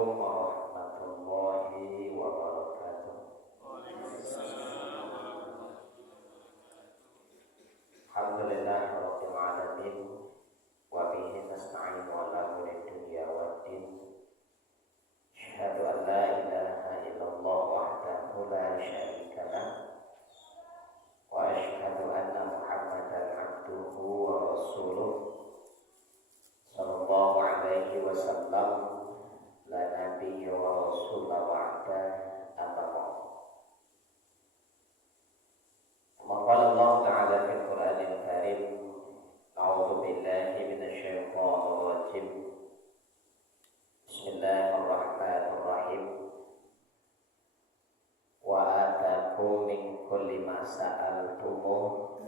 Assalamualaikum warahmatullahi wabarakatuh. Alhamdulillah rabbil alamin wa bihi nasta'inu ala umuri dunya waddin. Asyhadu an la ilaha illallah wahdahu la syarika lah wa asyhadu anna Muhammadan abduhu wa rasuluh sallallahu alaihi wasallam la nabiyya wa rasulah ba'da amma ba'd. Maqala Allah Ta'ala fil Qur'anil Karim, a'udzu billahi minasyaitonir rajim. Bismillahirrahmanirrahim. Wa atakum min kulli ma sa'altumuh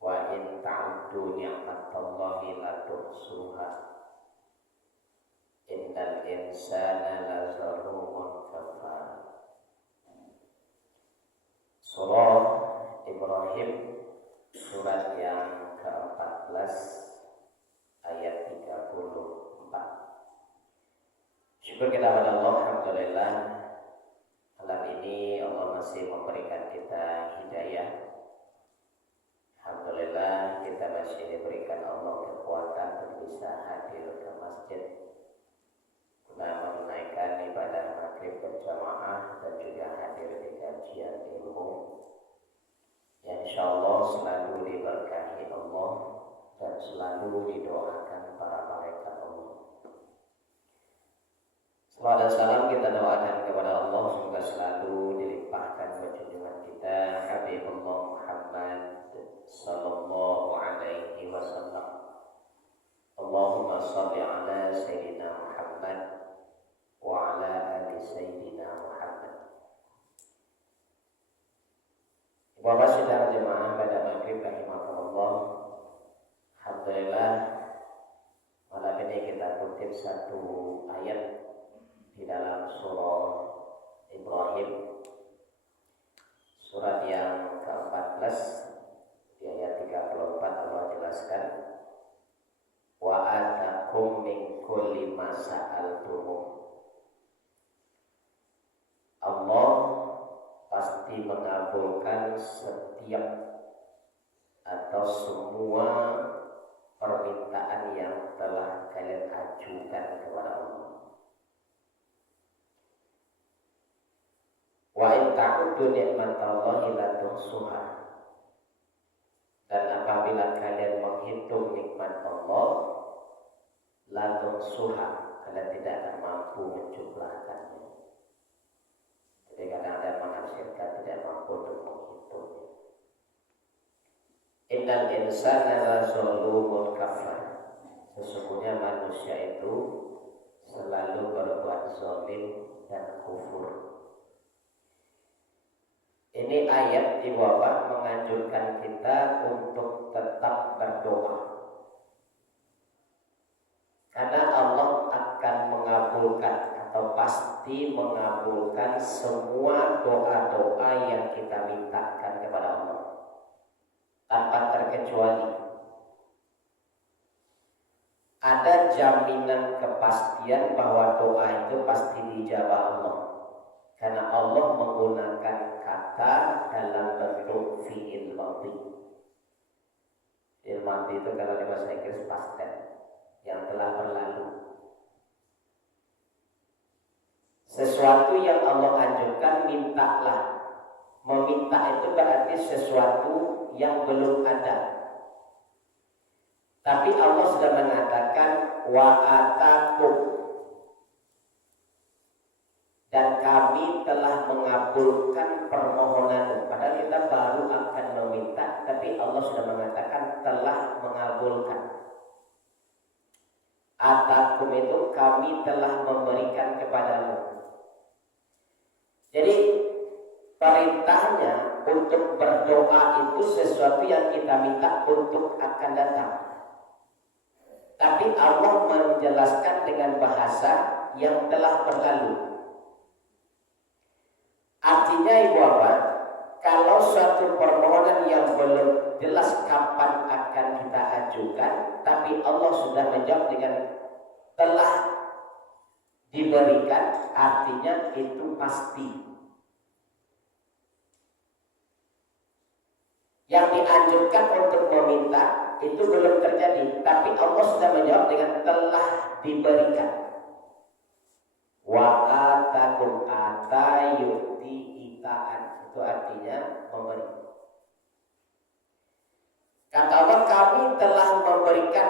wa in ta'uddu ni'matallahi la tuhsuha. Innal insana lazalumun kafar. Surah Ibrahim, surat yang ke-14 ayat 34. Syukur kita pada Allah, alhamdulillah, malam ini Allah masih memberikan kita hidayah. Alhamdulillah, kita masih diberikan Allah kekuatan untuk bisa hadir ke masjid guna menunaikan ibadah maghrib berjamaah dan juga hadir di kajian ilmu yang insyaallah selalu diberkahi Allah dan selalu didoakan para malaikat Allah. Salam dan salam kita doakan kepada Allah semoga selalu dilimpahkan junjungan kita Habibullah Muhammad sallallahu alaihi wasallam. Allahumma shalli ala sayyidina Muhammad wa ala ali sayyidina Muhammad. Bapak saudara jemaah pada maghrib rahimakumullah. Alhamdulillah, malam ini kita kutip satu ayat di dalam surah Ibrahim, surat yang ke-14 di ayat 34. Allah jelaskan, wa atakum min kulli ma sa'altumuh. Allah pasti mengabulkan setiap atau semua permintaan yang telah kalian ajukan kepada Allah. Wa in ta'uddu ni'matallahi la tuhsuha. Dan apabila kalian menghitung nikmat Allah, la tuhsuha, kalian tidak akan mampu menjumlahkannya. Jadi kadang-kadang menafsirkan tidak mampu untuk menghitungnya. Innal insana lazalumun kafar. Sesungguhnya manusia itu selalu berbuat zalim dan kufur. Ini ayat di bawah menganjurkan kita untuk tetap berdoa. Karena Allah akan mengabulkan atau pasti mengabulkan semua doa-doa yang kita mintakan kepada Allah tanpa terkecuali. Ada jaminan kepastian bahwa doa itu pasti dijawab Allah. Karena Allah menggunakan kata dalam bentuk fi'il madhi. Fi'il madhi itu kalau di bahasa Inggris past tense, yang telah berlalu. Sesuatu yang Allah anjurkan, mintalah. Meminta itu berarti sesuatu yang belum ada. Tapi Allah sudah mengatakan wa atakum, dan kami telah mengabulkan permohonanmu. Padahal kita baru akan meminta, tapi Allah sudah mengatakan telah mengabulkan. Atakum itu kami telah memberikan kepadamu. Jadi perintahnya untuk berdoa itu sesuatu yang kita minta untuk akan datang. Tapi Allah menjelaskan dengan bahasa yang telah berlalu. Artinya ibu bapak, kalau suatu permohonan yang belum jelas kapan akan kita ajukan, tapi Allah sudah menjawab dengan telah Diberikan artinya itu pasti. Yang dianjurkan untuk meminta itu belum terjadi, tapi Allah sudah menjawab dengan telah diberikan. Wa atakum atayuti itaan, itu artinya memberi. Kata Allah, kami telah memberikan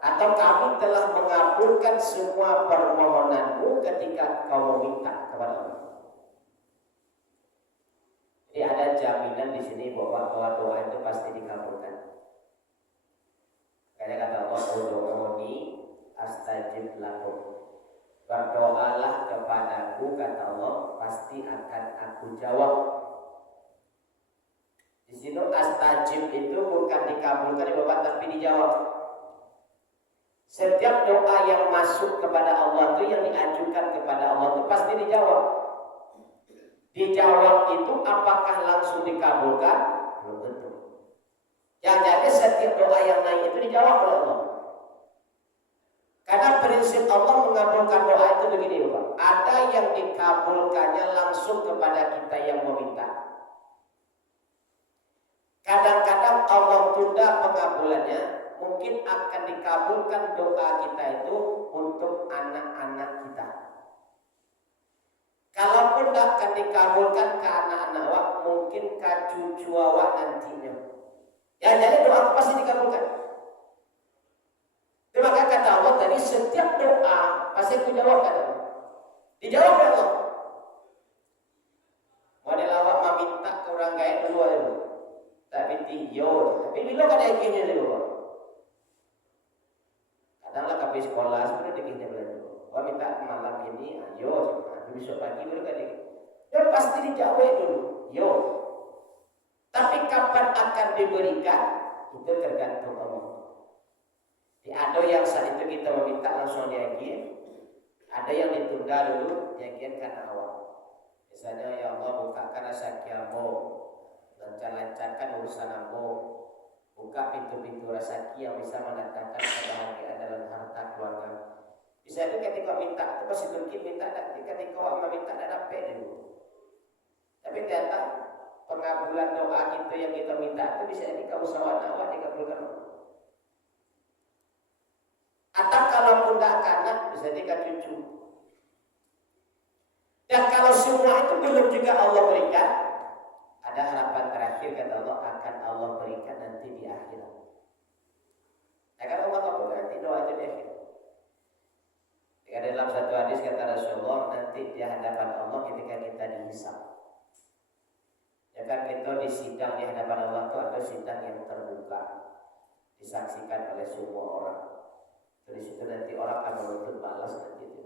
atau kami telah mengabulkan semua permohonanmu ketika kau meminta kepada Allah. Jadi ada jaminan di sini bahwa doa itu pasti dikabulkan. Karena kata Allah, ud'uuni astajib lakum. Berdoalah kepadaku, kata Allah, pasti akan aku jawab. Di situ astajib itu bukan dikabulkan ya Bapak, tapi dijawab. Setiap doa yang masuk kepada Allah itu, yang diajukan kepada Allah itu pasti dijawab. Dijawab itu apakah langsung dikabulkan? Belum tentu. Yang jadi setiap doa yang naik itu dijawab oleh Allah. Karena prinsip Allah mengabulkan doa itu begini Bapak. Ada yang dikabulkannya langsung kepada kita yang meminta. Kadang-kadang Allah tunda pengabulannya, mungkin akan dikabulkan doa kita itu untuk anak-anak kita. Kalaupun tidak akan dikabulkan ke anak-anak awak, mungkin ke cucu awak nantinya. Ya jadi doa pasti dikabulkan. Maka kata Allah tadi, setiap doa pasti aku jawab, kata Allah. Dijawab oleh Allah. Model awak meminta ke orang gaya dulu aja. Tapi tiyo, tapi bila kan akhirnya dulu. Kadanglah kami sekolah sebenarnya dikitnya dulu. Wah minta malam ini, ayo, besok pagi dulu kan. Ya pasti dijawab dulu, yo. Tapi kapan akan diberikan itu tergantung Allah. Ada yang saat itu kita meminta langsung diagih, ada yang ditunda dulu, diagih karena awal. Misalnya ya Allah bukakan rezeki-Mu, lancarkan urusan-Mu, buka pintu-pintu rezeki yang bisa mendatangkan kebahagiaan dalam harta keluarga. Bisa itu ketika minta, itu pasti mungkin minta, ketika awak meminta dan dapat dulu. Tapi ternyata pengabulan doa kita yang kita minta itu bisa jadi usahawan awak dikabulkan. Atau kalau tidak kanan bisa dikasih cucu. Dan kalau semua itu belum juga Allah berikan, ada harapan terakhir kata Allah akan Allah berikan nanti di akhirat. Akan Allah kabulkan nanti doa itu di akhirat. Jika dalam satu hadis kata Rasulullah, nanti di hadapan Allah ketika kita dihisab. Ya kan kita disidang di hadapan Allah itu ada sidang yang terbuka, disaksikan oleh semua orang. Dari situ nanti orang akan menuntut balas nanti itu.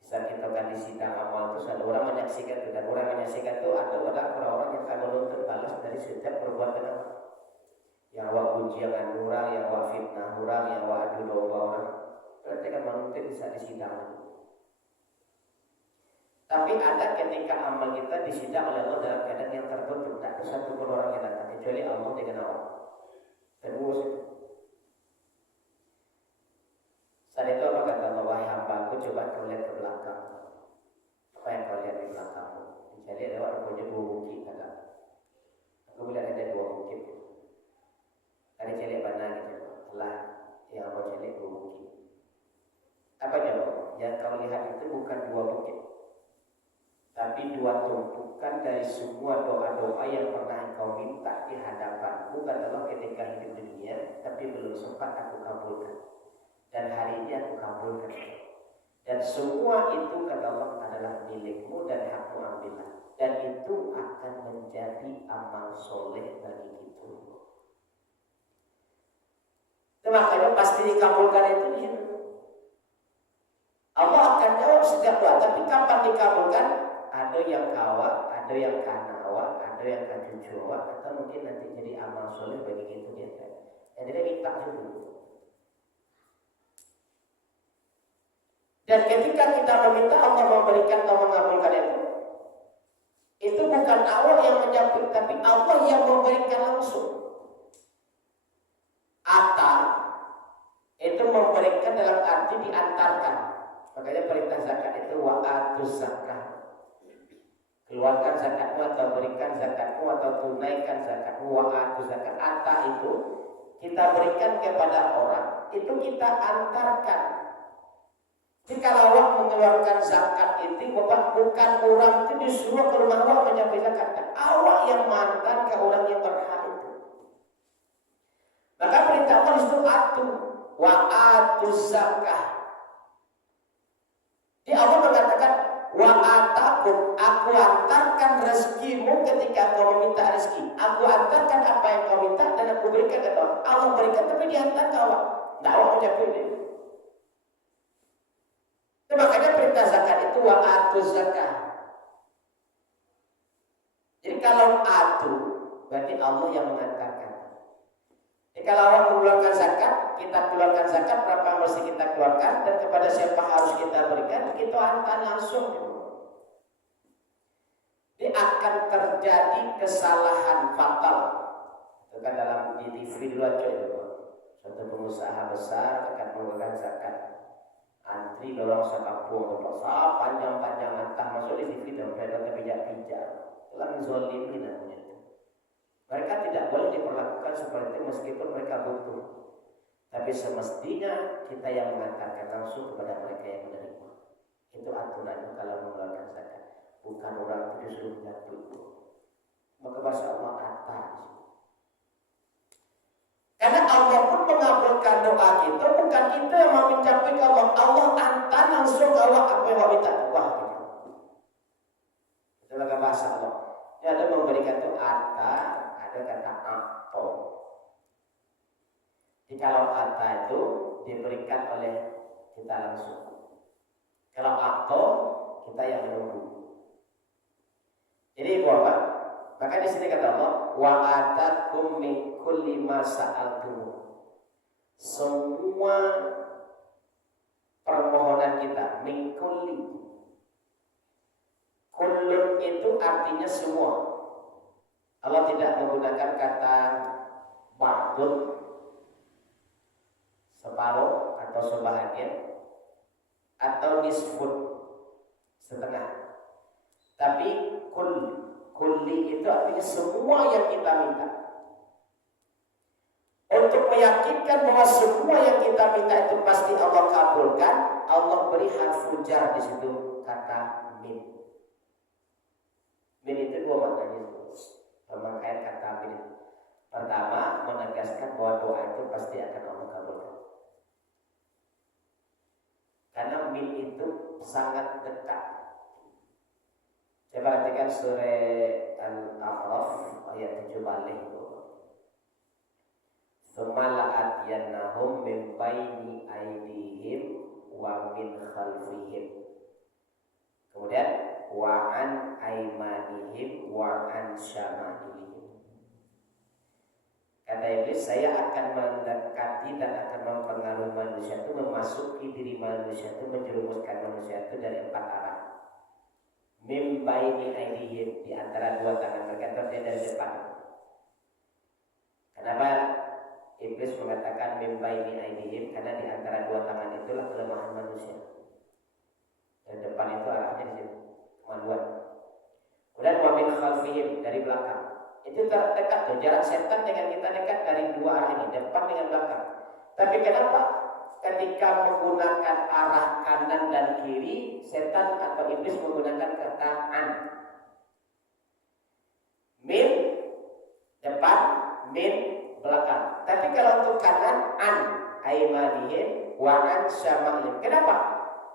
Bisa kita kan di sidang amal itu ada orang menyaksikan itu, dan orang menyaksikan itu ada orang-orang yang akan menuntut balas dari setiap perbuatan yang awak puji dengan orang, yang awak fitnah orang, yang awak adu domba orang. Berarti akan menuntut bisa di sidang. Tapi ada ketika amal kita disidang oleh Allah dalam keadaan yang tertutup, tak ada satu pun orang yang datang kecuali Allah dengan awak. Terus saat itu apa kata Allah, wahai hamba-Ku, coba kau lihat ke belakang. Apa yang kau lihat di belakangmu? Jadi ada orang punya dua bukit kata. Aku melihat ada dua bukit. Ada celik mana gitu. Telah yang aku celik dua bukit. Apa jawab? Yang kau lihat itu bukan dua bukit, tapi dua tumpukan dari semua doa-doa yang pernah kau minta di hadapanku, kata Allah, ketika hidup di dunia, tapi belum sempat aku kabulkan. Dan hari ini aku kabulkan. Dan semua itu kata Allah adalah milikmu dan hakmu ambillah. Dan itu akan menjadi amal soleh bagi kita. Itu makanya pasti dikabulkan itu di situ. Allah akan jawab setiap doa. Tapi kapan dikabulkan? Ada yang kawat, ada yang kana awak, ada yang kacucu awak, atau mungkin nanti jadi amal soleh bagi kita dia. Jadi dia minta dulu. Dan ketika kita meminta Allah memberikan atau mengabulkan itu bukan Allah yang menjawab, tapi Allah yang memberikan langsung. Atau itu memberikan dalam arti diantarkan. Makanya perintah zakat itu wa atuz zakah. Keluarkan zakatmu atau berikan zakatmu atau tunaikan zakatmu wa atuz zakah. Ata itu kita berikan kepada orang, itu kita antarkan. Jika awak mengeluarkan zakat itu bukan orang itu disuruh ke rumah awak menyampaikan zakat. Awak yang mantan ke orang yang berhak itu. Maka perintah Allah itu atu wa atuz zakah. Di Allah mengatakan wa atakum, aku antarkan rezekimu ketika kau meminta rezeki. Aku antarkan apa yang kau minta dan aku berikan ke kau. Allah berikan tapi diantar ke awak. Nah, awak menjawab ini. Makanya perintah zakat itu wa atuz zakah. Jadi kalau atu berarti Allah yang mengantarkan. Jadi kalau awak mengeluarkan zakat, kita keluarkan zakat berapa mesti kita keluarkan dan kepada siapa harus kita berikan, kita antar langsung. Jadi akan terjadi kesalahan fatal. Itu kan dalam di TV dulu aja itu. Suatu pengusaha besar akan mengeluarkan zakat. Antri dorong sekampung besar panjang-panjang antah masuk di TV dan mereka terpijak-pijak. Itulah zolimin namanya. Mereka tidak boleh diperlakukan seperti itu meskipun mereka butuh. Tapi semestinya kita yang mengantarkan langsung kepada mereka yang menerima. Itu aturannya kalau mengeluarkan zakat. Bukan orang itu disuruh jatuh. Maka bahasa Allah atas. Karena Allah pun mengabulkan doa kita, bukan kita yang mau mencapai ke Allah. Allah antar langsung ke Allah apa yang minta. Wah, gitu. Itu adalah bahasa Allah. Ini ada memberikan itu ada kata ato. Jadi kalau ata itu diberikan oleh kita langsung. Kalau ato kita yang menunggu. Jadi Bapak, maka di sini kata Allah, wa atakum min kulli ma sa'altum. Semua permohonan kita min kulli. Kullun itu artinya semua. Allah tidak menggunakan kata ba'dun, separuh atau sebahagian, atau nisfun, setengah. Tapi kulli itu artinya semua yang kita minta. Untuk meyakinkan bahwa semua yang kita minta itu pasti Allah kabulkan, Allah beri harfu jar di situ kata min. Min itu dua maknanya. Pemakaian kata min. Pertama, menegaskan bahwa doa itu pasti akan Allah kabulkan. Karena min itu sangat dekat. Coba perhatikan surah Al-A'raf ayat 7 balik itu. Sumala'at yanahum min baini aydihim wa min khalfihim. Kemudian wa an aymanihim wa an syama'ilihim. Kata Iblis, saya akan mendekati dan akan mempengaruhi manusia itu, memasuki diri manusia itu, menjerumuskan manusia itu dari 4 arah. Min baini aydihim, di antara 2 tangan mereka, terjadi dari depan. Kenapa Iblis mengatakan min baini aydihim? Karena di antara 2 tangan itulah kelemahan manusia. Dan depan itu arahnya di situ, kemaluan. Kemudian wa min khalfihim, dari belakang. Itu terdekat tuh, jarak setan dengan kita dekat dari 2 arah ini, depan dengan belakang. Tapi kenapa ketika menggunakan arah kanan dan kiri, setan atau iblis menggunakan kata an? Min depan, min belakang. Tapi kalau untuk kanan, an aymanihim wa an syama'ilihim. Kenapa?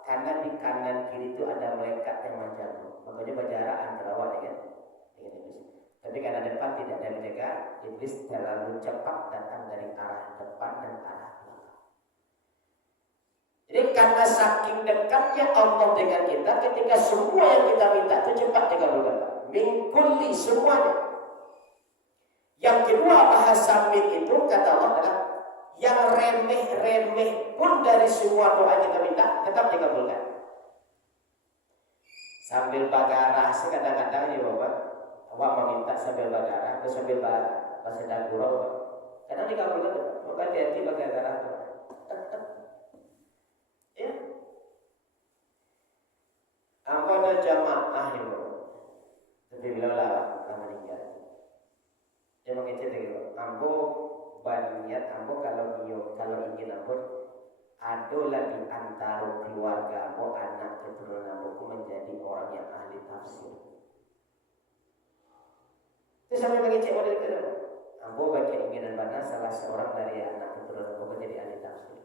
Karena di kanan kiri itu ada malaikat yang menjaga. Makanya berjarak antara awak dengan iblis. Tapi karena depan tidak ada menjaga, iblis terlalu cepat datang dari arah depan dan arah belakang. Jadi karena saking dekatnya Allah dengan kita, ketika semua yang kita minta itu cepat dikabulkan. Min kulli, semuanya. Yang kedua, bahasa min itu kata Allah adalah yang remeh-remeh pun dari semua doa yang kita minta tetap dikabulkan. Sambil bagarah, kadang-kadang ya Bapak, awak meminta sambil bagarah atau sambil bahasa daguro, kadang dikabulkan. Maka hati-hati bagarah. Ya. pada jamaah itu. Tapi beliau lah meninggal. Dia mengecek gitu. Ambo berniat ambo kalau ingin ambo adalah di antara keluarga ambo anak keturunan ambo menjadi orang yang ahli tafsir. Itu sampai mengecek model itu. Ambo berkeinginan mana salah seorang dari anak keturunan ambo menjadi ahli tafsir.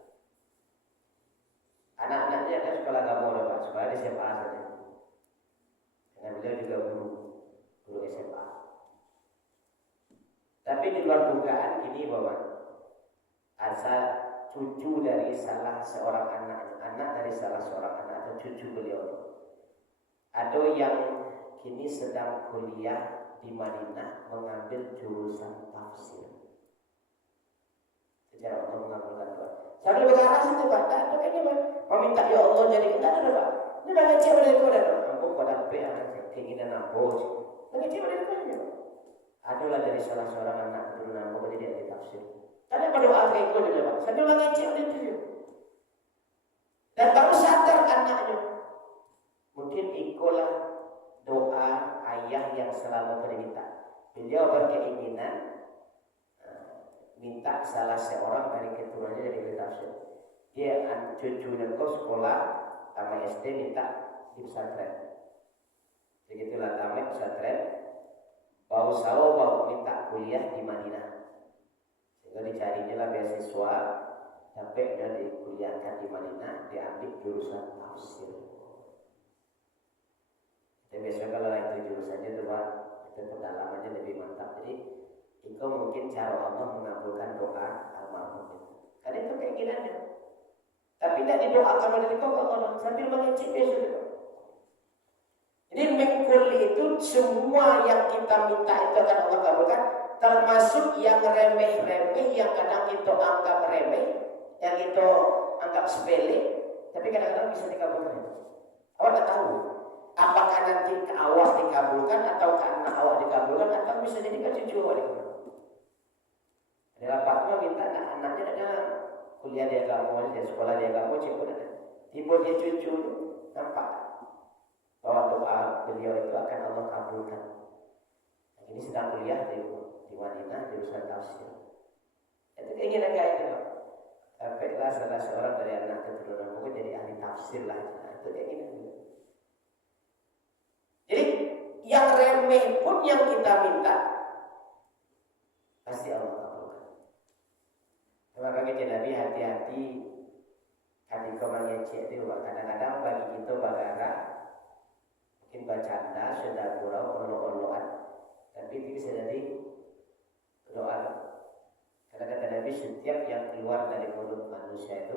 Anak-anaknya kan sekolah agama udah Pak, sekolah di SMA saja. Karena beliau juga guru SMA. Tapi di luar dugaan gini Bapak, asal cucu dari salah seorang anak dari salah seorang anak atau cucu beliau. Ada yang kini sedang kuliah di Madinah mengambil jurusan tafsir. Secara Allah mengabulkan doa. Sambil berarah situ Pak, tak ada kayaknya Pak. Meminta ya Allah jadi kita ada Pak. Ini banyak cewek dari kau dah. Ambo kau dapat anak keinginan ambo. Banyak cewek dari kau dah. Adalah dari salah seorang anak keturunan ambo jadi ahli tafsir. Tadi pada waktu itu juga Pak. Sambil mengecek oleh itu. Dan baru sadar anaknya. Mungkin ikulah doa ayah yang selalu berminta. Beliau berkeinginan minta salah seorang dari keturunannya dari ahli tafsir. Dia cucunya kau sekolah sama SD minta di pesantren. Begitulah tamat pesantren. Bau minta kuliah di Madinah. Sehingga dicarinya lah beasiswa sampai dia dikuliahkan di Madinah, diambil jurusan tafsir. Dan biasanya kalau itu jurusannya itu Pak, itu pendalamannya lebih mantap. Jadi itu mungkin cara Allah mengabulkan doa almarhum itu. Karena itu keinginannya. Tapi tidak didoakan oleh Allah sambil mengecek besok. Jadi mengkuli itu semua yang kita minta itu akan Allah kabulkan, termasuk yang remeh-remeh, yang kadang itu anggap remeh, yang itu anggap sepele, tapi kadang-kadang bisa dikabulkan. Awak tak tahu apakah nanti ke awak dikabulkan atau ke anak awak dikabulkan atau bisa jadi ke cucu awak dikabulkan. Adalah Fatma minta anaknya ada kuliah di agama, di sekolah di agama, cikgu ada. Tiba dia cucu nampak bahwa doa beliau itu akan Allah kabulkan. Ini sedang kuliah di Madinah jurusan tafsir. Itu keinginan kayak itu. Sampailah salah seorang dari anak keturunan mungkin jadi ahli tafsir lah. Itu keinginan. Jadi yang remeh pun yang kita minta pasti Allah kabulkan. Makanya Nabi hati-hati ketika mengecek itu. Kadang-kadang bagi kita bagara mungkin bercanda, sudah gurau, olo-oloan, tapi itu bisa jadi doa. Karena kata Nabi setiap yang keluar dari mulut manusia itu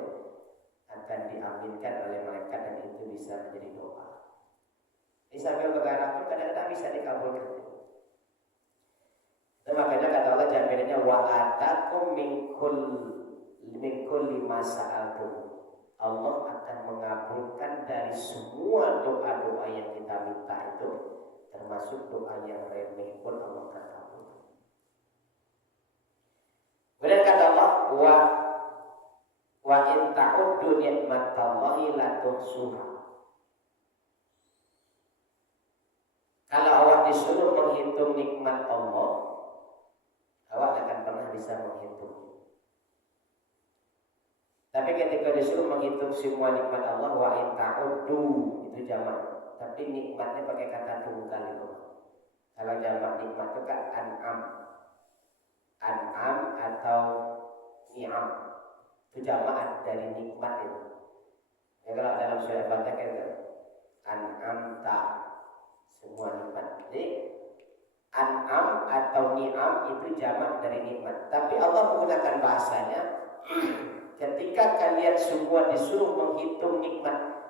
akan diaminkan oleh malaikat dan itu bisa menjadi doa. Ini sambil bergarap pun kadang-kadang bisa dikabulkan. Dan makanya kata Allah jaminannya wa'atakum min kulli ma sa'altum. Allah akan mengabulkan dari semua doa-doa yang kita minta itu, termasuk doa yang remeh pun Allah akan kabulkan. Kemudian kata Allah, wa in ta'uddu ni'matallahi la tuhsuha. Kalau awak disuruh menghitung nikmat Allah, awak akan pernah bisa menghitung. Tapi ketika disuruh menghitung semua nikmat Allah, wa in ta'uddu itu jamak. Tapi nikmatnya pakai kata tunggal itu. Kalau jamak nikmat itu kan an'am atau ni'am. Itu jamak dari nikmat itu. Ya kalau dalam surah Al-Fatihah itu an'amta, semua nikmat. Jadi an'am atau ni'am itu jamak dari nikmat. Tapi Allah menggunakan bahasanya ketika kalian semua disuruh menghitung nikmat,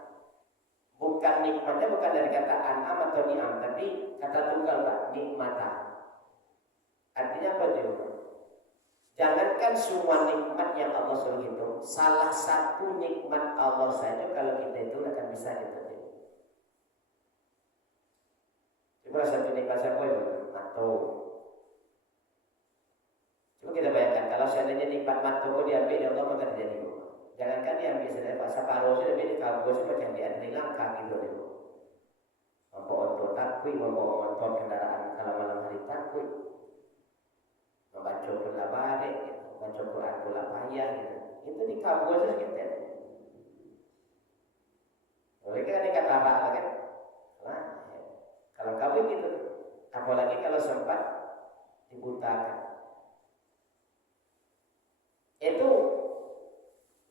bukan nikmatnya bukan dari kata an'am atau ni'am, tapi kata tunggal Pak, nikmata. Artinya apa itu? Jangankan semua nikmat yang Allah suruh hitung, salah satu nikmat Allah saja kalau kita itu akan bisa kita hitung. Coba satu nikmat siapa itu? Atau coba kita bayangkan kalau seandainya nikmat matoku diambil Allah maka terjadi. Jangankan diambil sebenarnya Pak Saparoh sudah beli kabur sudah jangan diambil langkah gitu. takut membawa motor kendaraan kalau malam hari takut. Membaca pula balik, membaca Quran pula payah gitu. Itu dikabul saja kita. Mereka kan dikata apa kan? Nah, kalau kabul gitu, apalagi kalau sempat dibutakan. Itu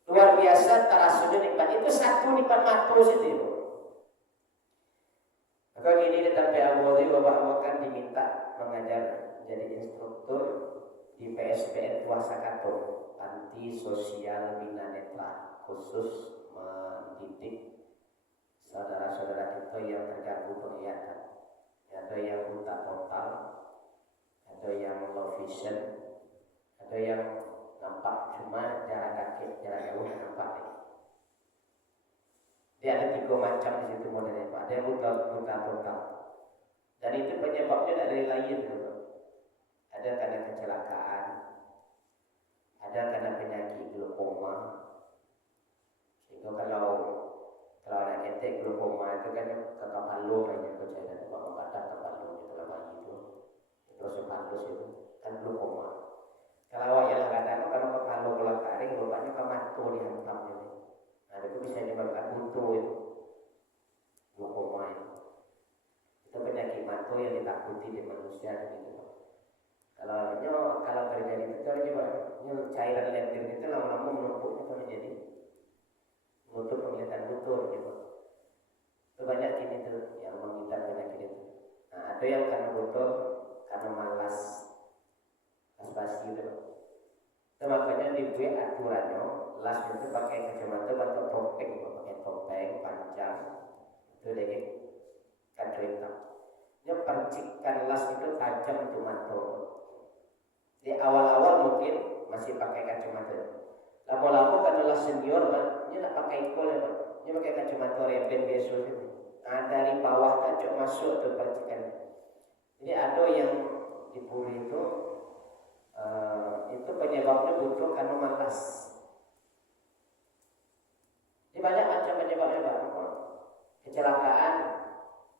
luar biasa tarasudnya nikmat. Itu satu nikmat matrus itu. Maka gini di tempat Abu Dhabi, bapak kan diminta mengajar jadi instruktur di PSBN Tuasakato, Panti Sosial Bina Netra, khusus mendidik saudara-saudara kita yang terganggu penglihatan. Ada yang buta total, ada yang low vision, ada yang nampak cuma jarak kaki, jarak jauh nampak. Dia ada 3 macam di situ modelnya Pak. Ada yang buta total. Dan itu penyebabnya dari lain. Ada karena kecelakaan, ada karena penyakit glaukoma. Sehingga kalau anak ketek glaukoma itu kan kakak palu banyak percaya bahwa badan kakak palu itu lama itu terus palus itu kan glaukoma. Kalau yang kadang kalau kakak palu bola tarik bapaknya kematu dihantam ini. Nah itu bisa menyebabkan buntu itu glaukoma itu. Itu penyakit mata yang ditakuti di manusia gitu. Kalau terjadi itu juga cairan lendir itu lama-lama menumpuk itu menjadi menutup penglihatan butur gitu. Itu banyak ini tuh yang mengidap penyakit itu. Nah ada yang karena butur karena malas basi itu. Itu makanya dibuat aturannya las itu pakai kacamata atau topeng, pakai topeng panjang itu deh kaca hitam. Dia percikan las itu tajam untuk mata. Di awal-awal mungkin masih pakai kacamata. Lama-lama kan adalah senior kan, dia nak pakai ikol ya, dia pakai kacamata reben biasa itu. Nah dari bawah kaca masuk tu percikan. Jadi ada yang dipuri itu penyebabnya butuh karena malas. Ini banyak macam penyebabnya Pak. Kecelakaan.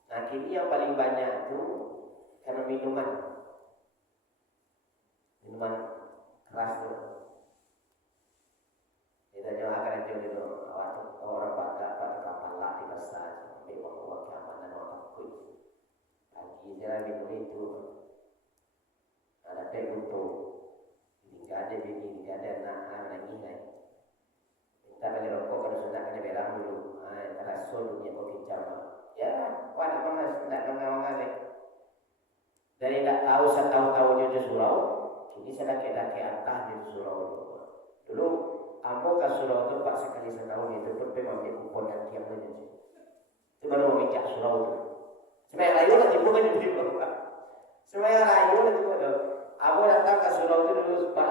Nah kini yang paling banyak itu karena minuman keras tu. Kita jauh akan dulu orang baca kapal lah di pasar sampai bawa keamanan orang takut. Lagi dia minum itu ada peguto, tidak ada bini, tidak ada anak lagi ni. Kita beli rokok kalau sudah kena belang dulu. Terasa dunia kopi jama. Ya, kau nak mengas, nak mengawangan ni. Dari tak tahu setahu-tahunya di surau. Ini saya daki atas di surau. Dulu ambo ke surau itu 4 sekali setahun itu pun memang kupon dan tiap hari. Itu baru memijak surau itu. Semaya layu lah ibu kan di bawah. Semaya layu lah ibu ada. Ambo datang ke surau itu dulu sebab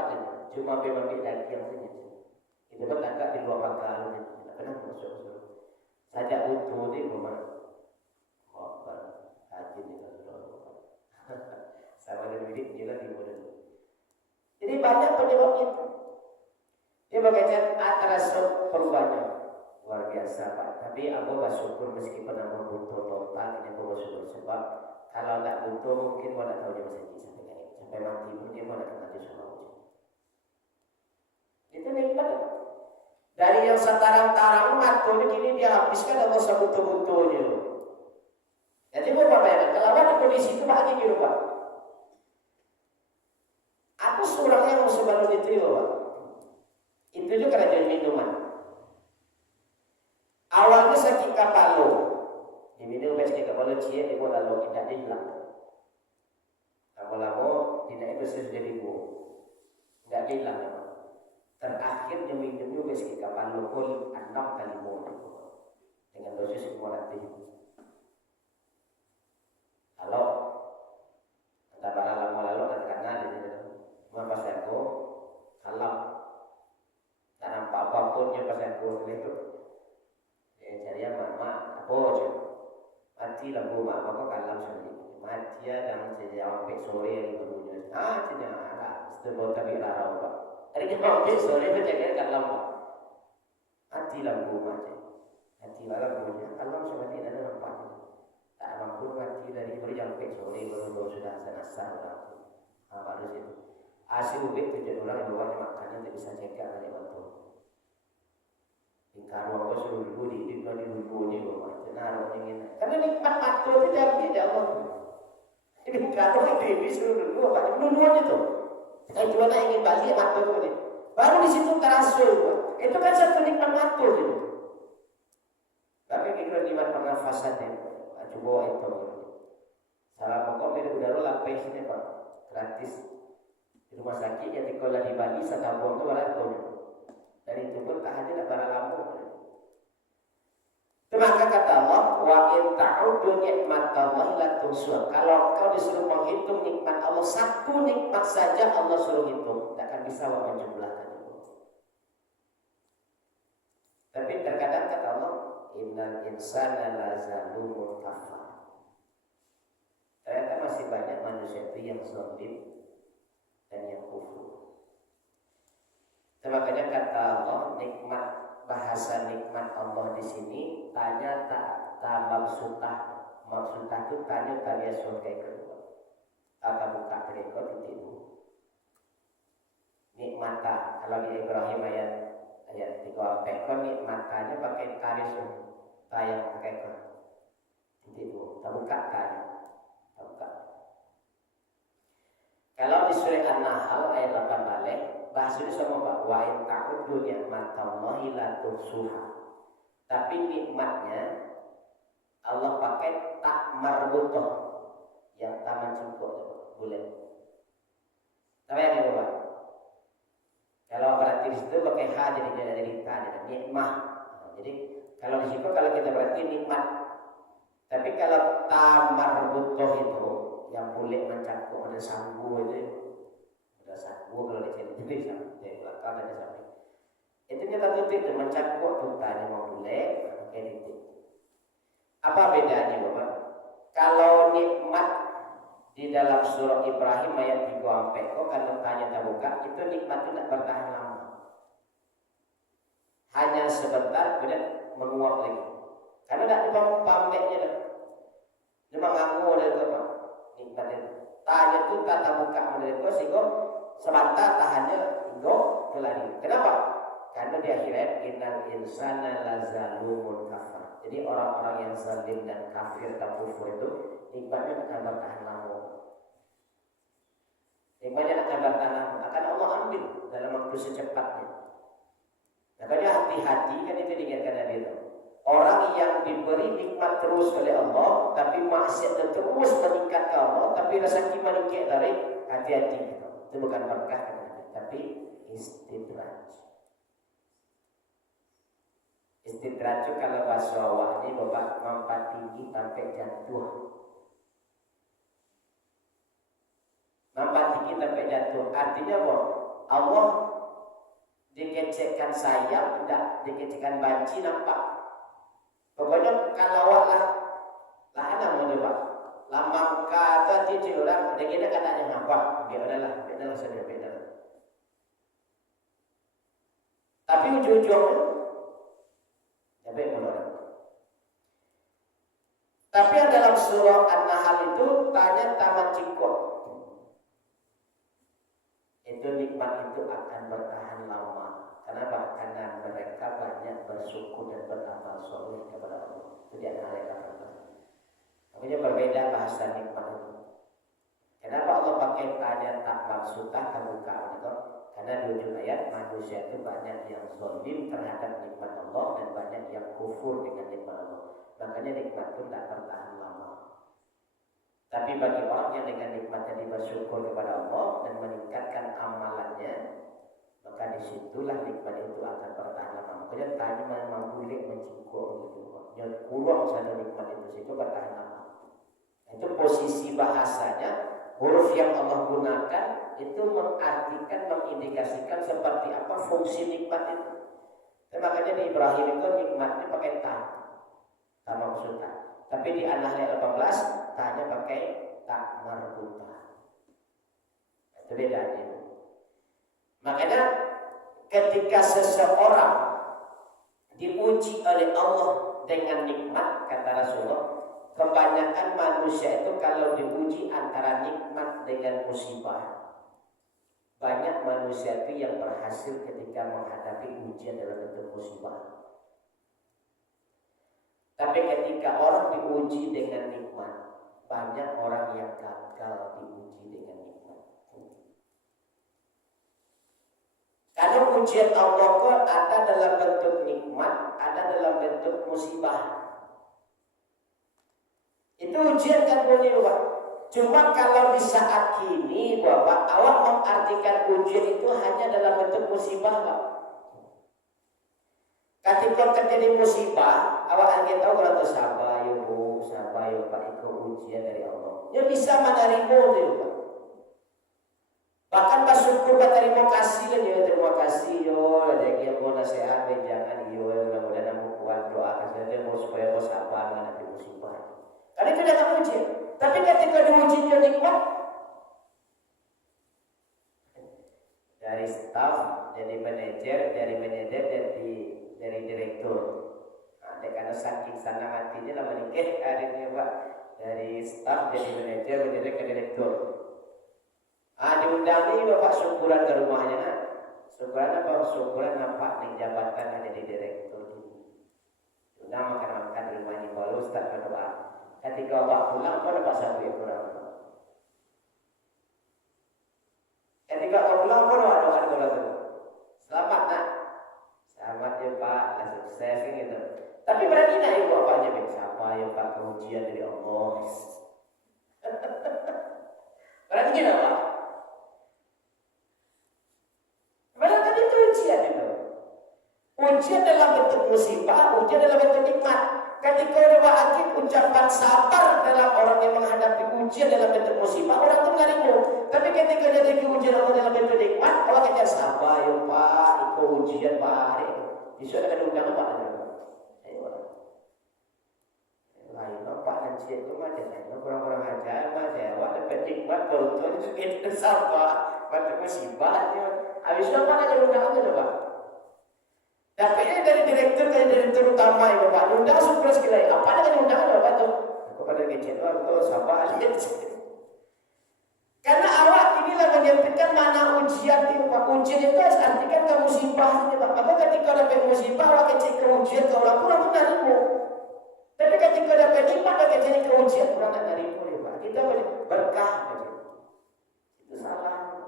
cuma memang dan tiap saja. Itu pun tak di luar pagar. Tidak pernah masuk surau. Sajak butuh di rumah. Haji ni ke surau. Sama dengan bidik dia lah di model. Jadi banyak penyebab itu. Dia berkaitan antara perubahannya luar biasa Pak. Tapi aku bersyukur meskipun aku butuh total ini aku bersyukur sebab kalau tak butuh mungkin aku tak tahu dia masih sampai mati pun dia nak kena di surau. Itu nikmat. Dari yang sekarang-tarang mati kini dia habiskan Allah sebutuh-butuhnya. Jadi apa bayangkan kalau ada kondisi itu bahagia gitu Pak. Aku surahnya mau sebelum itu Pak. Itu juga kerajaan minuman. Awalnya sakit kapalo. Diminum sakit kapalo cie di bola lo tidak hilang. Lama-lama tidak itu sudah ribu. Tidak hilang. Terakhir dia minum sakit kapalo pun 6 kali more dengan dosis 500. Kalau ada barang lama-lalu ada kenal di pas aku kalam tak nampak apapun yang pas aku itu cari mama apa je mati lah bu mak aku kalam sendiri mati dan sejak sampai sore hari barunya cina lah setelah tapi larau pak hari sampai sore berjaga kalam mati lah bu mati lah bunya kalam seperti ada nampak tak mampu mati dari masa orang itu. Harus itu. Asli ubik tujuan orang yang bawa makannya tidak bisa cekak dari waktu. Di karuang kau suruh dulu di dulu ni bawa. Benar orang ingin. Karena nikmat mata itu dia Allah. Ini karuang baby suruh dulu apa? Dulu aja tu. Kalau cuma ingin balik mata tu ni. Baru di situ terasa. Itu kan satu nikmat mata tu. Tapi kita nikmat pernafasan ni. Coba itu. Salah pokok dari udara lapis ini Pak. Gratis. Di rumah sakit yang dikolah di Bali setabung itu walaupun dan itu pun tak hanya barang kampung. Maka kata Allah, wa in ta'uddu nikmatallahi la tuhsuha. Kalau kau disuruh menghitung nikmat Allah, satu nikmat saja Allah suruh hitung, tak akan bisa menjumlahkan itu. Tapi terkadang kata Allah, innal insana lazalumun kafar. Ternyata masih banyak manusia itu yang zalim dan yang kufur. Makanya kata Allah, nikmat bahasa nikmat Allah di sini tanya tak maksudah itu tanya surga kedua. Apa buka mereka itu? Nikmata kalau di Ibrahim ayat 3 kan nikmatanya pakai taris tayang pakai itu. Tak buka tanya. Kalau di surah An-Nahl ayat 8 balik, bahasanya sama Pak. Wa in ta'uddu ni'matallahi la tuhsuha. Tapi nikmatnya Allah pakai tak marbutoh yang tak mencingkuk boleh. Tapi yang ini Pak. Kalau berarti di situ pakai ha jadi ta jadi nikmah. Jadi kalau di situ kalau kita berarti nikmat. Tapi kalau tak marbutoh itu yang boleh mencakup ada sanggu itu, ada sanggu kalau di sini bisa dari belakang ada samping. Itu kita tutup dan mencakup tutanya mau boleh pakai titik. Apa bedanya Bapak? Kalau nikmat di dalam surah Ibrahim ayat 3 sampai kok kalau tanya terbuka itu nikmat itu tidak bertahan lama. Hanya sebentar kemudian menguap lagi. Karena tidak pamernya dah. Dia mengaku dari itu Pak. Nikmat itu. Tanya itu kata buka mereka sehingga sebentar tahannya hingga kelari. Kenapa? Karena di akhirat innal insana lazalumun kafar. Jadi orang-orang yang zalim dan kafir dan kufur itu nikmatnya akan bertahan lama. Nikmatnya akan bertahan lama. Akan Allah ambil dalam waktu secepatnya. Makanya hati-hati kan itu diingatkan Nabi itu. Orang yang diberi nikmat terus oleh Allah, tapi maksiat terus meningkat ke Allah, tapi rasa meningkat dari hati-hati. Itu bukan berkah, tapi istidraj. Istidraj itu kalau bahasa awal ini Bapak mampat tinggi sampai jatuh. Mampat tinggi sampai jatuh. Artinya apa? Allah dikecekkan sayap, tidak dikecekkan banci nampak. Pokoknya kalau lah ada mau coba lambang kata dia orang ada kita katanya apa biarlah saja beda. Tapi ujung-ujungnya sampai mulai. Tapi dalam surah An-Nahl itu tanya taman cingkok. Itu nikmat itu akan bertahan lama. Kenapa? Karena mereka banyak bersyukur dan beramal soleh kepada Allah. Itu di antara mereka. Makanya berbeda bahasa nikmat itu. Kenapa Allah pakai tanya tak maksudah terbuka itu? Karena di ujung ayat manusia itu banyak yang zalim terhadap nikmat Allah dan banyak yang kufur dengan nikmat Allah. Makanya nikmat itu tidak bertahan lama. Tapi bagi orang yang dengan nikmat tadi bersyukur kepada Allah dan meningkatkan amalannya, maka disitulah nikmat itu akan bertahan lama. Makanya tanya memang boleh mencingkuk gitu. Yang kurang saja nikmat itu bertahan lama. Itu posisi bahasanya, huruf yang Allah gunakan itu mengartikan, mengindikasikan seperti apa fungsi nikmat itu. Dan makanya di Ibrahim itu nikmatnya pakai tak maksudnya. Tapi di An-Nahl 18 tanya pakai tak marbutah. Itu bedanya. Makanya ketika seseorang diuji oleh Allah dengan nikmat, kata Rasulullah, kebanyakan manusia itu kalau diuji antara nikmat dengan musibah. Banyak manusia itu yang berhasil ketika menghadapi ujian dalam bentuk musibah. Tapi ketika orang diuji dengan nikmat, banyak orang yang gagal diuji dengan nikmat. Karena ujian Allah ada dalam bentuk nikmat, ada dalam bentuk musibah. Itu ujian kan punya Pak. Cuma kalau di saat ini Bapak, awak mengartikan ujian itu hanya dalam bentuk musibah Pak. Ketika terjadi musibah, awak ingin tahu kalau itu sabar ya Bu, sabar ya Pak, itu ujian dari Allah. Dia bisa menerima itu Pak. Bahkan bersyukur, berterima kasih kan ya, terima kasih yo, ada yang mau nasihat, jangan yo, mudah-mudahan kamu kuat, doakan saja mau supaya kau sabar menghadapi musibah. Karena itu datang ujian. Tapi ketika diuji dia nikmat, dari staf jadi manajer, dari manajer dari direktur. Nah, karena saking senang hatinya lah menikah hari ini Pak, dari staf jadi manajer, menjadi ke direktur. Diundang nih Bapak syukuran ke rumahnya nak. Syukuran apa? Syukuran nampak nih jabatan ada di direktur. Diundang makan-makan di rumahnya kalau Ustaz berdoa. Ketika Bapak pulang apa dapat satu yang kurang? Ketika Bapak pulang apa doa itu? Selamat nak. Selamat ya Pak, lah sukses gitu. Tapi berani nak ibu bapaknya siapa ya Pak, ujian dari Allah. Berani tak Pak? Ujian dalam bentuk musibah, ujian dalam bentuk nikmat. Ketika diwakil ucapan sabar dalam orang yang menghadapi ujian dalam bentuk musibah, orang itu menerima. Tapi ketika dia lagi ujian Allah dalam bentuk nikmat, orang kata sabar ya Pak, itu ujian baik. Bisa ada undang Pak. Lain Pak dan cik itu mah jangan kurang-kurang ajar mas ya. Wah dapat nikmat kalau itu kita sabar, bentuk musibah. Habis itu apa ada undang aja Pak. Dapatnya dari direktur utama ya Bapak. Undang syukur sekali. Apa dengan undangan Bapak tuh? Kepada kecil itu sabar aja. Karena awak inilah menyampaikan mana ujian itu Pak. Ujian itu harus artikan ke musibahnya Pak. Maka ketika dapat musibah, awak kecil ke ujian ke orang pun aku narimu. Tapi ketika dapat nikmat, awak kecil ke ujian orang tak narimu ya Pak. Kita berkah aja. Itu salah.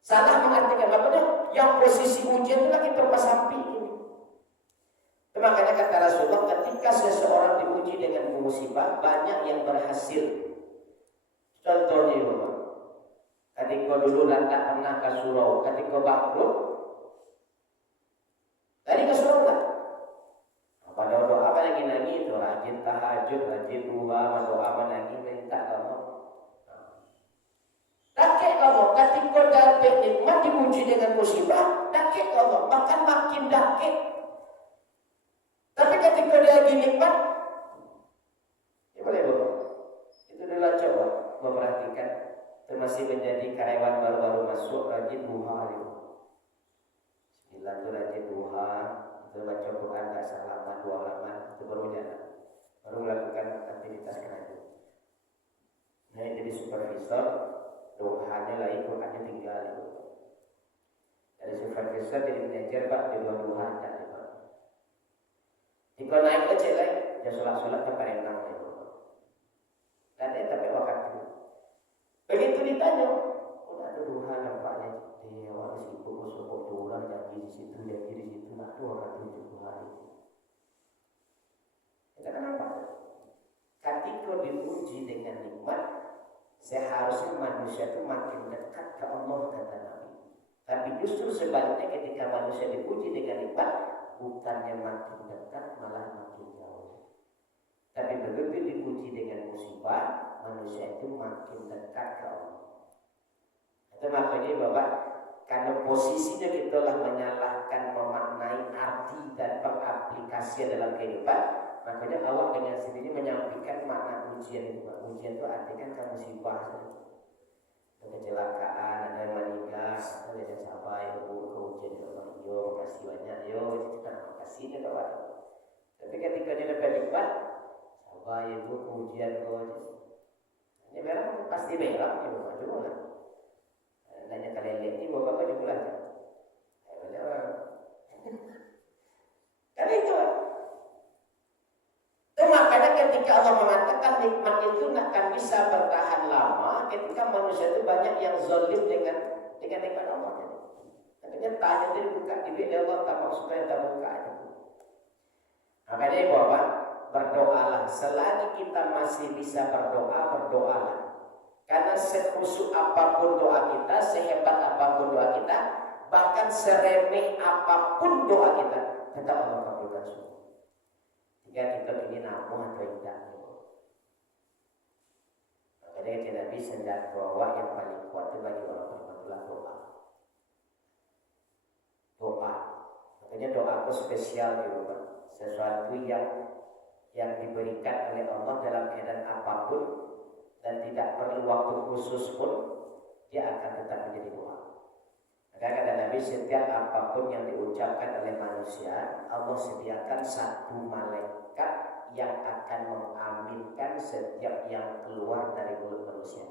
Salah mengartikan makanya yang posisi ujian itu lagi terpasampi ini. Makanya kata Rasulullah, ketika seseorang diuji dengan musibah, banyak yang berhasil. Contohnya Bapak, ketika dulu lantak pernah ke surau, ketika bangkrut, tadi ke surau tak? Pada doa apa lagi itu rajin tahajud, rajin duha, doa menangis minta Allah. Dakik Allah, ketika dapat nikmat diuji dengan musibah, dakik Allah, bahkan makin dakik. Tapi ketika dia lagi nikmat, ya boleh Bapak. Itu adalah coba memperhatikan, termasih menjadi karyawan baru-baru masuk, rajin duha. Bismillah itu rajin duha, itu baca Quran tak salaman, 2 halaman, itu baru jalan. Baru melakukan aktivitas kerajaan. Nah, jadi supervisor. Doanya lain, Qurannya tinggal itu. Dari supervisor jadi manajer Pak, di dua-dua ada Pak. Jika naik ke celek, ya sholat-sholat ke parentang itu. Dan dia tapi waktu. Begitu ditanya, ada duha nampaknya. Dia orang sibuk masuk dolar, janji di situ, janji di situ. Nah, 270 hari. Kita kenapa? Ketika diuji dengan nikmat, seharusnya manusia itu makin dekat ke Allah kata Nabi. Tapi justru sebaliknya ketika manusia diuji dengan nikmat, bukannya makin dekat malah makin jauh. Tapi begitu diuji dengan musibah, manusia itu makin dekat ke Allah. Itu makanya Bapak, karena posisinya kita lah menyalahkan memaknai arti dan pengaplikasian dalam kehidupan, makanya Allah dengan sendiri menyampaikan makna ujian itu. Ujian itu artikan kan musibah, kecelakaan, ada yang meninggal, ada yang sampai ujian itu yo kasih banyak yo, kita kasihnya Bapak. Tapi ketika dia dapat nikmat, pujian kau. Ini berak pasti berak ni bapak dulu lah. Nanya kalian lihat ni bapak kau juga lah. Kan itu. Makanya ketika Allah mengatakan nikmat itu akan bisa bertahan lama, ketika manusia itu banyak yang zalim dengan nikmat Allah. Makanya tanya dia buka di bidang Allah tak maksudnya tak buka. Makanya bapak berdoalah selagi kita masih bisa berdoa, berdoalah. Karena sekhusyuk apapun doa kita, sehebat apapun doa kita, bahkan seremeh apapun doa kita, tetap Allah kabulkan semua. Jika kita ini namun atau tidak. Makanya tidak bisa senjata doa yang paling kuat itu bagi orang beriman doa. Doa. Makanya doa itu spesial juga. Sesuatu yang diberikan oleh Allah dalam keadaan apapun dan tidak perlu waktu khusus pun dia akan tetap menjadi doa. Maka kata Nabi, setiap apapun yang diucapkan oleh manusia, Allah sediakan satu malaikat yang akan mengaminkan setiap yang keluar dari mulut manusia.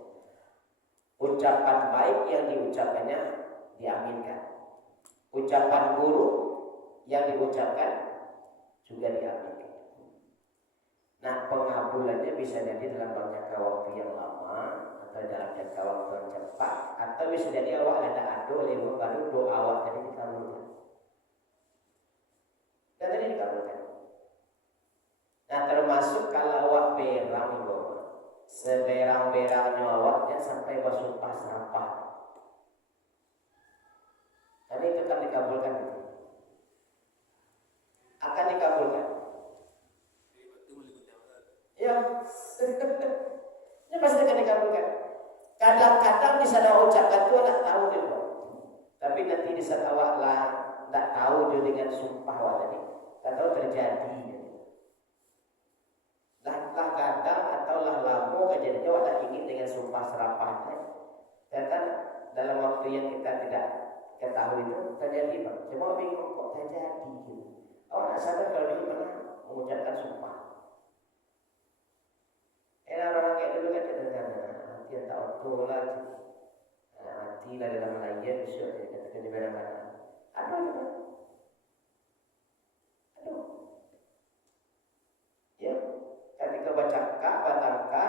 Ucapan baik yang diucapkannya diaminkan. Ucapan buruk yang diucapkan juga diaminkan. Nah, pengabulannya bisa jadi dalam jangka waktu yang lama atau dalam jangka waktu yang cepat, atau bisa jadi awak ada ado lewat baru doa awak tadi dikabulkan. Dan tadi dikabulkan. Nah, termasuk kalau awak berang itu, seberang-berangnya awaknya sampai bersumpah serapah. Tapi itu akan dikabulkan. Akan dikabulkan. Ya, ini pasti akan dikabulkan. Kadang-kadang di sana ucapkan itu tak tahu dia, tapi nanti di sana awak lah tak tahu dia dengan sumpah awak tadi, tak tahu terjadi. Lah kadang atau lah lama kejadiannya awak tak ingin dengan sumpah serapah. Dan dalam waktu yang kita tidak ketahui itu terjadi, bang. Cuma bingung kok terjadi gitu. Awak tak sadar kalau dia pernah mengucapkan sumpah. Orang kayak dulu kan kadang-kadang dia tak betul lah, mati lah dalam layan besok dia katakan di mana-mana. Aduh, ya, ketika baca kak, batangka,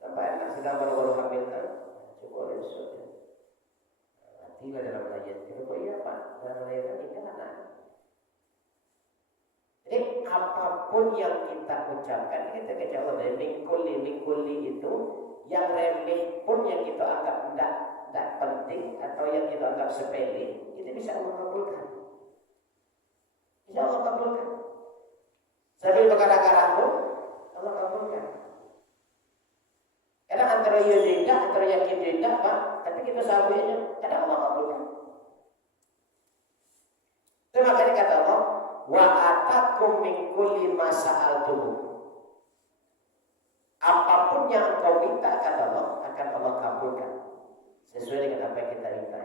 sampai anak sedang baru-baru hamil kan, coba besok dia mati lah dalam layan. Kita kok iya pak, dalam layan kan ini kan anak. Jadi apapun yang kita ucapkan, kita kejauhan dari mikuli itu, yang remeh pun yang kita anggap tidak penting atau yang kita anggap sepele, itu bisa Allah kabulkan. Bisa Allah kabulkan. Sambil berkara-kara pun Allah kabulkan. Karena antara iya tidak, antara yakin tidak, pak, tapi kita sahabatnya, kadang Allah kabulkan. Itu makanya kata Allah, wa atakum min kulli ma sa'altum. Apapun yang engkau minta kata Allah akan Allah kabulkan sesuai dengan apa yang kita minta.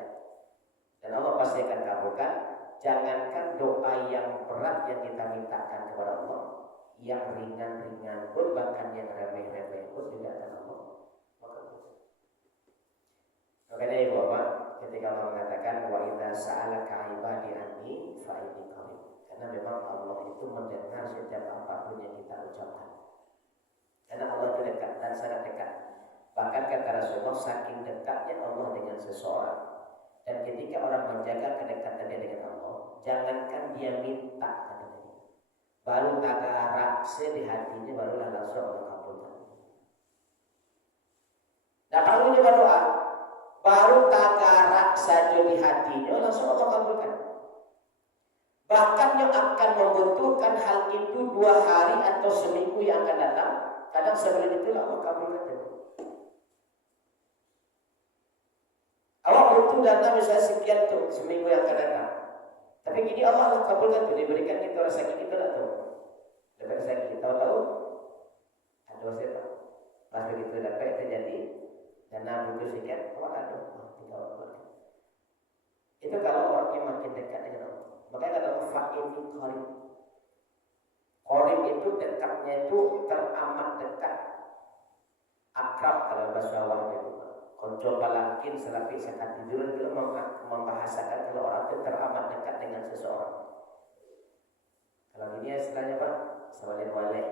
Dan Allah pasti akan kabulkan. Jangankan doa yang berat yang kita mintakan kepada Allah, yang ringan-ringan pun, bahkan yang remeh-remeh pun juga akan Allah kabulkan. Makanya ibu bapak, ketika Allah mengatakan wa idza sa'alaka 'ibadi anni fa inni qarib. Karena memang Allah itu mendengar setiap apapun yang kita ucapkan. Karena Allah itu dekat dan sangat dekat. Bahkan kata Rasulullah, saking dekatnya Allah dengan seseorang. Dan ketika orang menjaga kedekatannya dengan Allah, jangankan dia minta, baru tagarak di hatinya, barulah langsung Allah kabulkan. Dan kalau dia berdoa, baru tagarak saja di hatinya, langsung Allah kabulkan. Bahkan yang akan membutuhkan hal itu 2 hari atau seminggu yang akan datang, kadang sebelum itu Allah kabulkan. Awak butuh data misalnya sekian tuh seminggu yang akan datang, tapi gini Allah kabulkan tuh, diberikan kita rasa kita tak tahu. Dapat rasa kita tahu, ada siapa? Pas begitu dapat terjadi, dana butuh sekian, awak ada, tinggal awak. Itu kalau orangnya makin dekat dengan Allah. Makanya kata fa'in qarib. Qarib itu itu dekatnya itu teramat dekat, akrab kalau bahasa Jawanya. Konco palangkin selapi saat tidur itu membahasakan kalau orang itu teramat dekat dengan seseorang. Kalau ini istilahnya apa? Sawale-wale.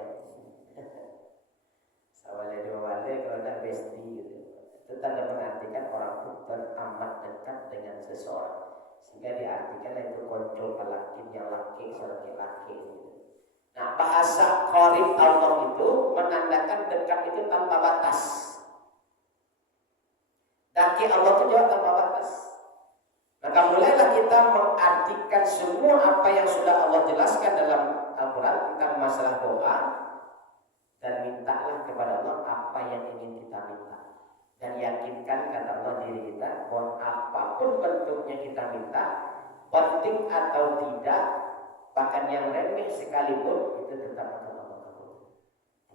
Sawale-wale kalau ada besti gitu. Itu tanda mengartikan orang itu teramat dekat dengan seseorang. Sehingga diartikan itu konco palangkin yang laki sebagai laki gitu. Nah, bahasa qarib Allah itu menandakan dekat itu tanpa batas. Daki Allah itu jauh tanpa batas. Maka mulailah kita mengartikan semua apa yang sudah Allah jelaskan dalam Al-Quran tentang masalah doa, dan mintalah kepada Allah apa yang ingin kita minta, dan yakinkan kata Allah diri kita bahwa apapun bentuknya kita minta, penting atau tidak, bahkan yang remeh sekalipun itu tetap akan Allah kabul.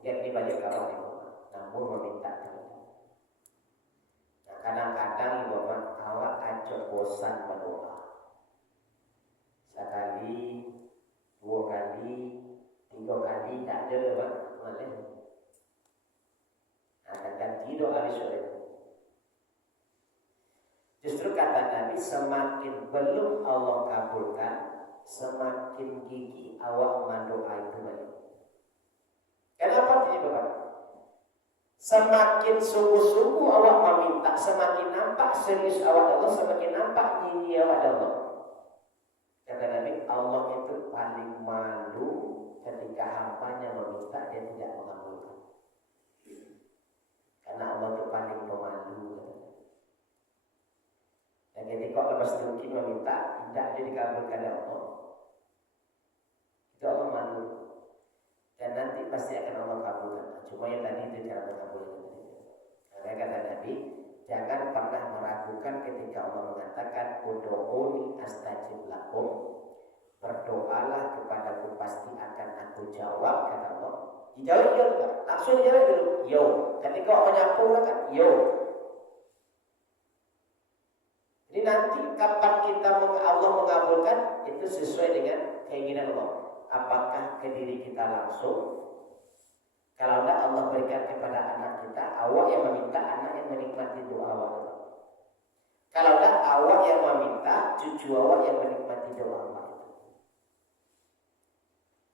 Jadi banyak kalau namun meminta terus. Kadang-kadang ibu bapak awak acok bosan berdoa. Sekali, 2 kali, 3 kali tak ada bapak malah. Akan ganti doa di sore. Justru kata Nabi, semakin belum Allah kabulkan, semakin gigih awak mendoa itu banyak. Kenapa tidak bapak? Semakin sungguh-sungguh awak meminta, semakin nampak serius awak Allah, semakin nampak nyinyi awak Allah. Kata Nabi, Allah itu paling malu ketika hambanya meminta dia tidak mengabulkan. Karena Allah itu paling pemalu. Dan ketika lepas mungkin meminta tidak dia dikabulkan oleh Allah, itu Allah malu. Dan nanti pasti akan Allah kabulkan. Cuma yang tadi itu cara mengabulkan. Karena kata Nabi, jangan pernah meragukan ketika Allah mengatakan ud'uuni astajib lakum, berdoalah kepadaku pasti akan aku jawab, kata Allah. Dijawab yo, langsung dijawab dulu. Yo. Ketika Allah menyapu kan, yo. Jadi nanti kapan kita Allah mengabulkan itu sesuai dengan keinginan Allah. Apakah ke diri kita langsung? Kalau tidak Allah berikan kepada anak kita, awak yang meminta, anak yang menikmati doa awak. Kalau tidak awak yang meminta, cucu awak yang menikmati doa awak.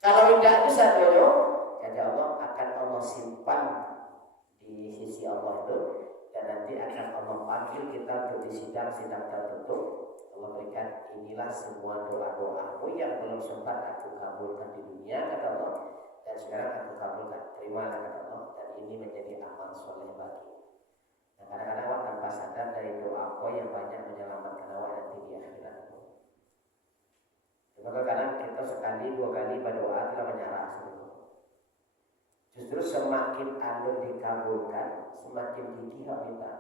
Kalau tidak bisa doa, kata Allah akan Allah simpan di sisi Allah itu, dan nanti akan Allah panggil kita untuk di sidang-sidang tertutup. Allah berikan, inilah semua doa-doamu yang belum sempat aku kabulkan di dunia, kata Allah, dan sekarang aku kabulkan, terimalah, kata Allah, dan ini menjadi amal soleh bagi. Nah, kadang-kadang awak tanpa sadar dari doa apa yang banyak menyelamatkan awak nanti di akhirat. Maka kadang kita sekali 2 kali berdoa telah menyerah sebelum. Justru semakin alur dikabulkan, semakin gigih minta.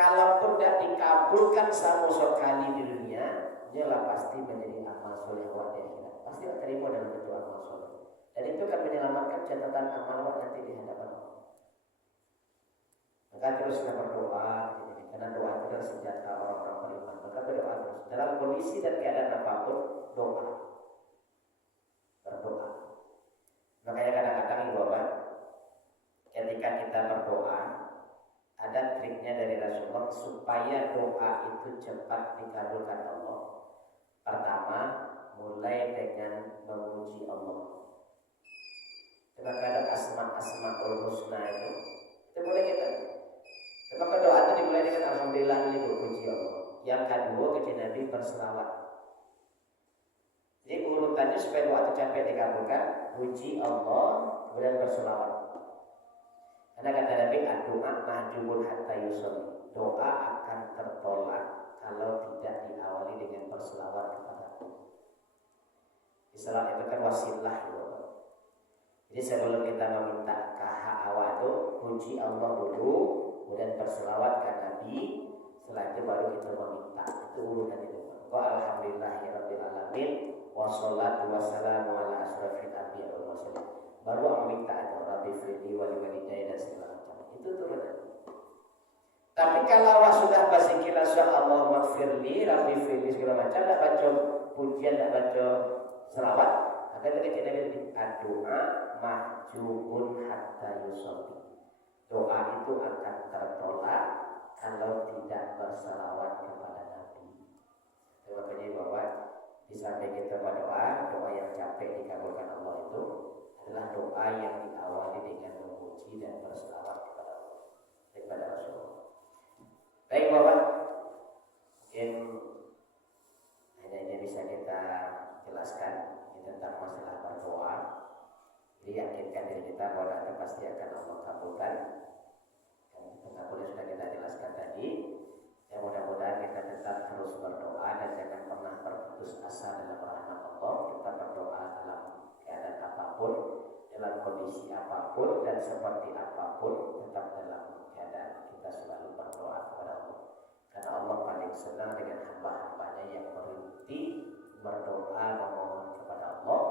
Kalaupun tidak dikabulkan sama sekali di dunia, ialah pasti menjadi amal soleh awak di akhirat. Pasti akan terima dalam bentuk amal soleh. Dan itu akan menyelamatkan catatan amal awak nanti di hadapan Allah. Maka teruslah berdoa, karena doa itu adalah senjata orang-orang beriman. Maka berdoa terus dalam kondisi dan keadaan apapun, doa, berdoa. Makanya kadang-kadang ibu bapak, ketika kita berdoa, ada triknya dari Rasulullah supaya doa itu cepat dikabulkan Allah. Pertama, mulai dengan memuji Allah. Maka ada asma-asmaul husna itu boleh kita. Maka doa itu dimulai dengan alhamdulillah, ini berpuji Allah. Yang kedua, kepada Nabi berselawat. Jadi urutannya supaya doa itu cepat dikabulkan, puji Allah, kemudian berselawat. Karena kata Nabi, doa mahjubun hatta yusolli. Doa akan tertolak kalau tidak diawali dengan berselawat kepada Allah. Selawat itu kan wasilah ya. Jadi sebelum kita meminta kaha awak itu, puji Allah dulu, kemudian berselawat ke Nabi, setelah itu baru kita meminta. Itu urutan itu. Alhamdulillahirabbil alamin, wassalatu wassalamu ala asrofil anbiya'i wal mursalin. Baru meminta itu Rabbi firli wali walidayya dan segala macam. Itu turunan. Tapi kalau awak sudah basikil Allah maghfirli, Rabbi firli segala macam, tidak baca pujian, tidak baca selawat, Ada lagi jenis doa mahjubun hatta yusolli. Doa itu akan tertolak kalau tidak bersalawat kepada Nabi. Itu makanya bahwa di samping kita berdoa, doa yang capek dikabulkan Allah itu adalah doa yang diawali dengan memuji dan bersalawat kepada Allah, kepada Rasulullah. Baik Bapak, mungkin hanya ini bisa kita jelaskan tentang masalah berdoa. Jadi yakinkan diri kita bahwa nanti pasti akan Allah kabulkan. Pengakuan sudah kita jelaskan tadi. Ya mudah-mudahan kita tetap terus berdoa dan jangan pernah berputus asa dalam rahmat Allah. Kita berdoa dalam keadaan apapun, dalam kondisi apapun dan seperti apapun, tetap dalam keadaan kita selalu berdoa kepada Allah. Karena Allah paling senang dengan hamba-hambanya yang berhenti berdoa memohon kepada Allah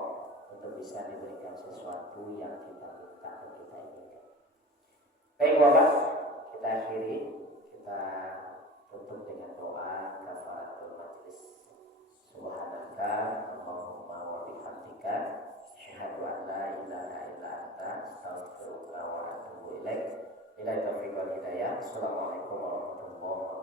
untuk bisa diberikan sesuatu yang kita minta dan kita inginkan. Baik Bapak, kita akhiri, kita tutup dengan doa kafaratul majlis. Subhanaka Allahumma wa bihamdika asyhadu an la ilaha illa anta astaghfiruka wa atubu ilaik. Bila taufiq wal hidayah. Assalamualaikum warahmatullahi wabarakatuh.